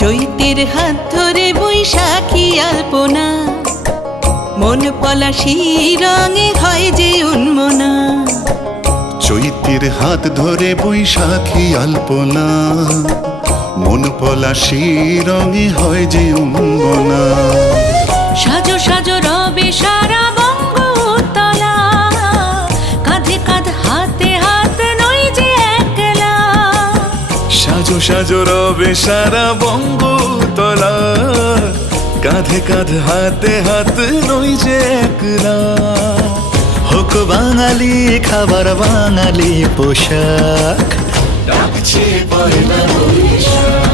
চৈতের হাত ধরে বৈশাখী আলপনা, মন পলাশি রঙে হয় যে উন্মনা। চৈতের হাত ধরে বৈশাখী আলপনা, মন পলাশি রঙে হয় যে উন্মনা। সাজো সাজো রবে সারা বঙ্গতলা, কাঁধে কাঁধ হাতে হাত নই যে একলা। সাজো সাজো রবে সারা বঙ্গতলা, কাঁধে কাঁধ হাতে হাত নই যে একলা। হোক বাঙালি খাবার বাঙালি পোশাক, ডাকছে পয়লা বৈশাখ।